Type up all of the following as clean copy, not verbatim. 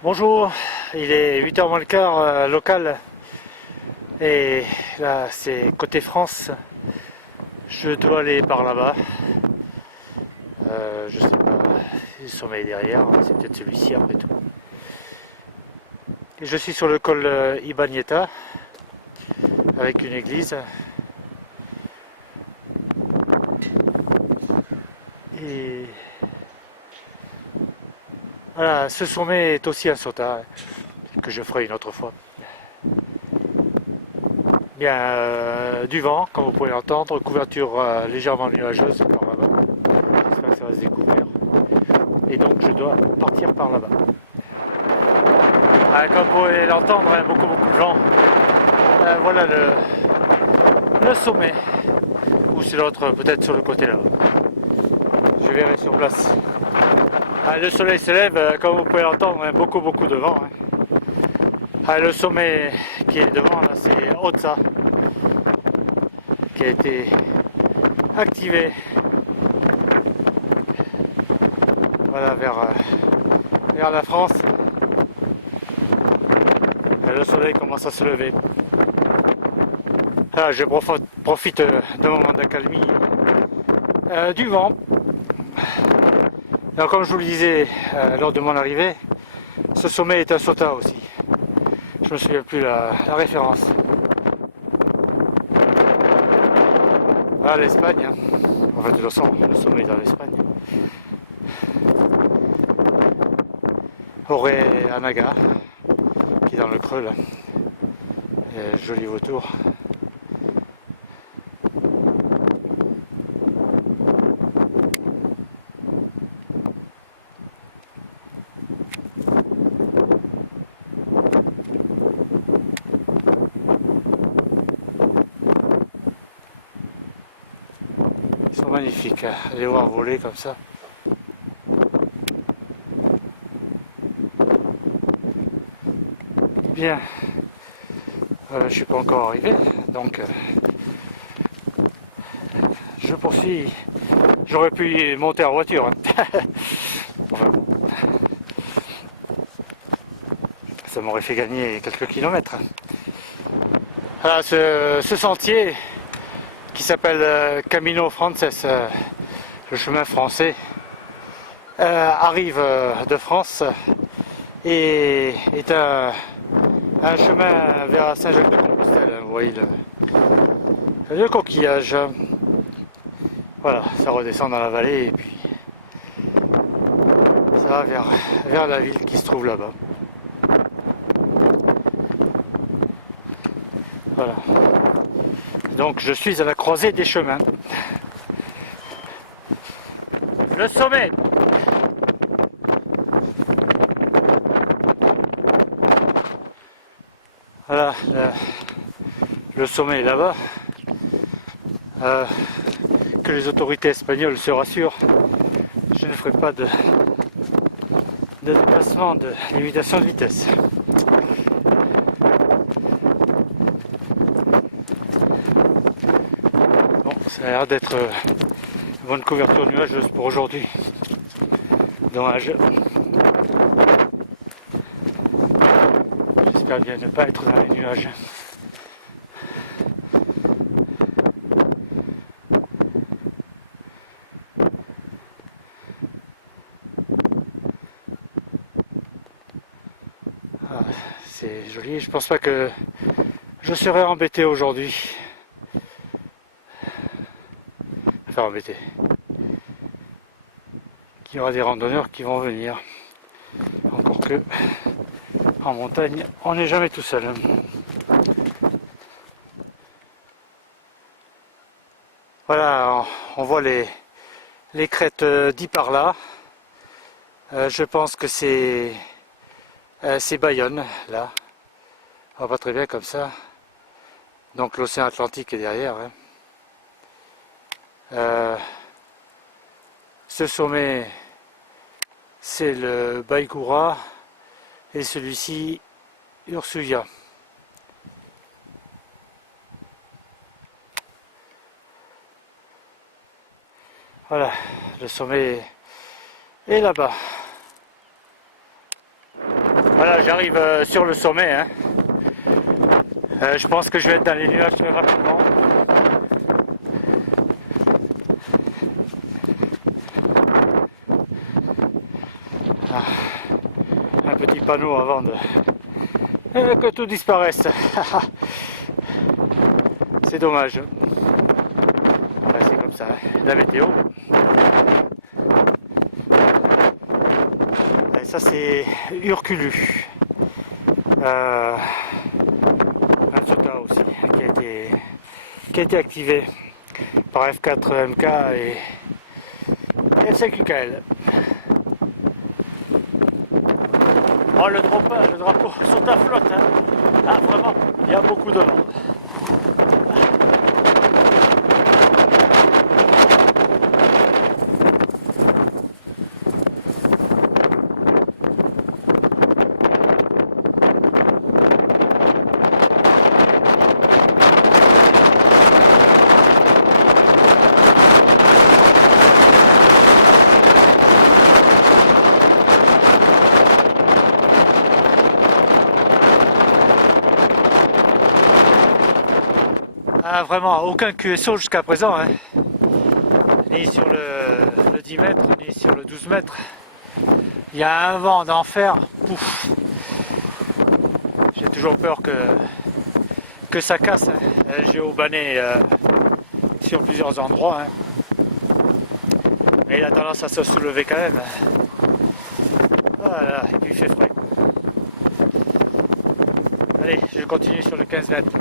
Bonjour, il est 8h moins le quart local et là c'est côté France, je dois aller par là-bas. Je sais pas, le sommeil derrière, c'est peut-être celui-ci après tout. Et je suis sur le col Ibagneta avec une église et voilà, ce sommet est aussi un sota que je ferai une autre fois. Bien du vent, comme vous pouvez l'entendre, couverture légèrement nuageuse par là-bas. J'espère que ça va se découvrir. Et donc je dois partir par là-bas. Comme vous pouvez l'entendre, hein, beaucoup de gens. Voilà le sommet. Ou c'est l'autre, peut-être sur le côté là. Je verrai sur place. Le soleil se lève, comme vous pouvez l'entendre, hein, beaucoup de vent. Le sommet qui est devant là, c'est Otsa, qui a été activé. Voilà, vers la France. Le soleil commence à se lever. Je profite d'un moment d'accalmie, du vent. Donc, comme je vous le disais lors de mon arrivée, ce sommet est un sota aussi. Je me souviens plus la référence. L'Espagne. Hein. En fait, de toute façon, le sommet est dans l'Espagne. Oré Anaga, qui est dans le creux là. Joli vautour. Ils sont magnifiques, hein, à les voir voler comme ça. Bien, je ne suis pas encore arrivé, donc je poursuis. J'aurais pu monter en voiture. Hein. Enfin, ça m'aurait fait gagner quelques kilomètres. Ce sentier qui s'appelle Camino Frances, le chemin français, arrive de France et est un chemin vers Saint-Jacques-de-Compostelle. Vous voyez le coquillage. Voilà, ça redescend dans la vallée et puis ça va vers la ville qui se trouve là-bas. Voilà. Donc je suis à la croisée des chemins. Le sommet. Voilà, le sommet est là-bas. Que les autorités espagnoles se rassurent, je ne ferai pas de dépassement de limitation de vitesse. Bon, ça a l'air d'être une bonne couverture nuageuse pour aujourd'hui. Dommage. J'espère bien ne pas être dans les nuages. C'est joli, je pense pas que je serai embêté aujourd'hui. Enfin embêté. Il y aura des randonneurs qui vont venir. Encore que en montagne, on n'est jamais tout seul. Voilà, on voit les crêtes dit par là. Je pense que c'est Bayonne, là. On voit pas très bien comme ça. Donc l'océan Atlantique est derrière. Hein. Ce sommet, c'est le Baïkoura et celui-ci, Ursuya. Voilà, le sommet est là-bas. Voilà, j'arrive sur le sommet. Hein. Je pense que je vais être dans les nuages très rapidement. Ah, un petit panneau avant que tout disparaisse. C'est dommage. Enfin, c'est comme ça, hein. La météo. Et ça c'est Urkulu. Un SOTA aussi qui a été activé par F4MK et F5UKL. Oh, le drapeau SOTA flotte, hein. Ah, vraiment, il y a beaucoup de monde. Ah, vraiment aucun QSO jusqu'à présent, hein. Ni sur le 10 mètres, ni sur le 12 mètres. Il y a un vent d'enfer. Pouf. J'ai toujours peur que ça casse. Hein. J'ai aubané sur plusieurs endroits. Hein. Mais il a tendance à se soulever quand même. Voilà, et puis il fait frais. Allez, je continue sur le 15 mètres.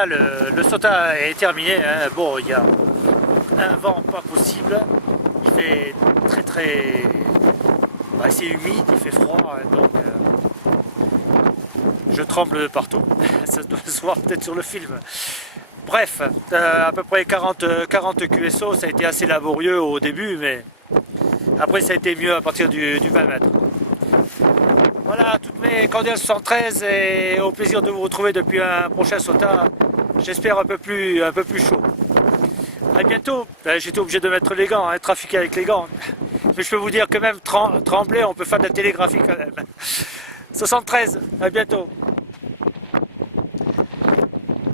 voilà, le Sota est terminé. Hein. Bon, il y a un vent pas possible. Il fait très... Bah, c'est humide, il fait froid. Hein, donc je tremble partout. Ça doit se voir peut-être sur le film. Bref, à peu près 40 QSO. Ça a été assez laborieux au début, mais après ça a été mieux à partir du 20 mètres. Voilà, toutes mes cordiales 73 et au plaisir de vous retrouver depuis un prochain Sota. J'espère un peu plus chaud. À bientôt. J'étais obligé de mettre les gants, hein, trafiquer avec les gants. Mais je peux vous dire que même trembler, on peut faire de la télégraphie quand même. 73, à bientôt.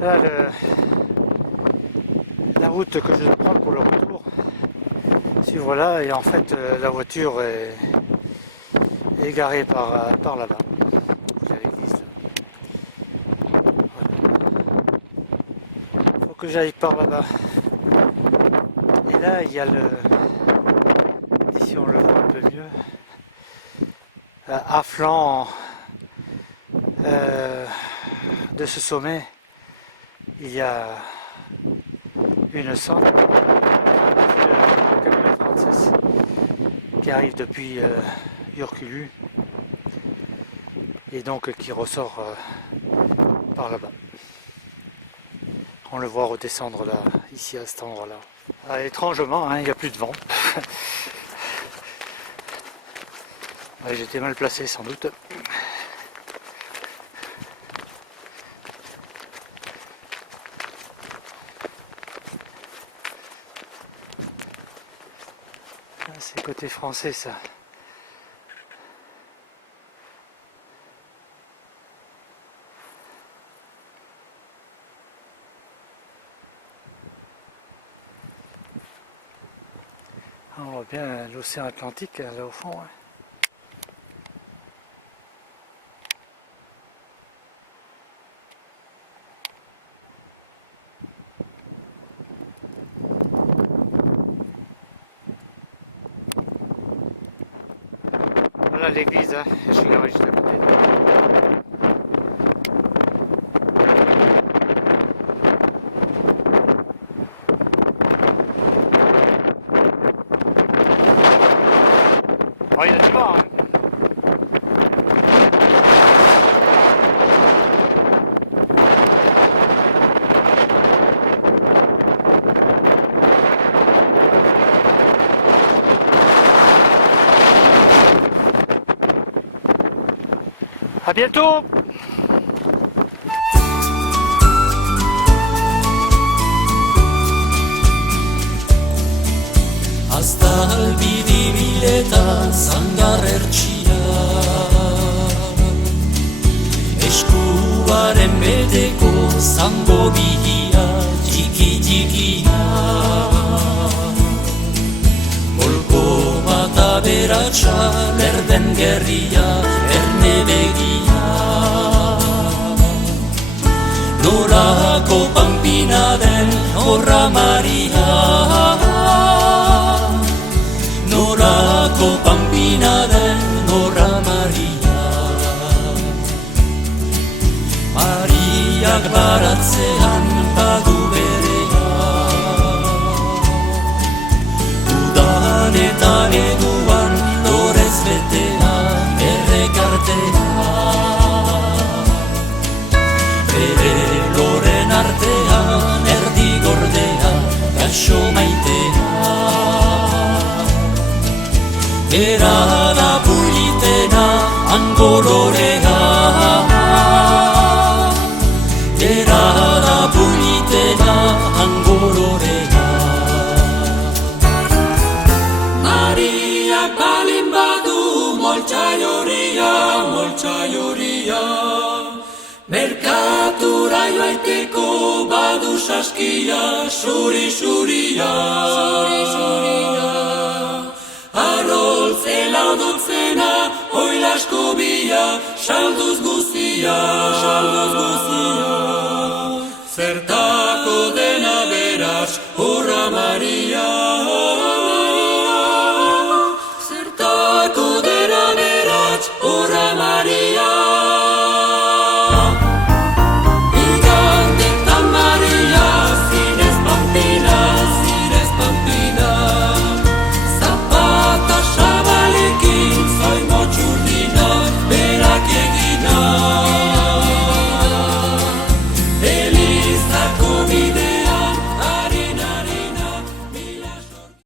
Là, la route que je dois prendre pour le retour. Si voilà, et en fait la voiture est garée par là-bas. Il y a l'église là. Faut que j'aille par là-bas. Et là il y a ici on le voit un peu mieux. À flanc de ce sommet, il y a une cendre française qui arrive depuis Urkulu et donc qui ressort par là-bas. On le voit redescendre là, ici à cet endroit-là. Ah, étrangement, hein, il n'y a plus de vent. Ouais, j'étais mal placé sans doute. C'est côté français ça. On voit bien l'océan Atlantique là au fond. Ouais. Voilà l'église, hein. Je suis garé juste à côté. Oh, il y a du vent, hein. À bientôt. Hasta albidi bileta zangar ertxia Eskuaren beteko zango bigia txiki-txikia Bolko bat aberatsa lerden gerria erne begia Norako pampina den horra Maria Norako pampina den horra Maria Mariak baratzean badu berea Udan eta neguan lorez betea errekartea Bere loren artean erdi gordea gaxo maitea Era da pulitena angolorea Era da pulitena angolorea Mariak balin badu moltsaioria Merkatura joaiteko badu saskia Suri-suria Arol zela odotzena, oilasko bila, salduz guztia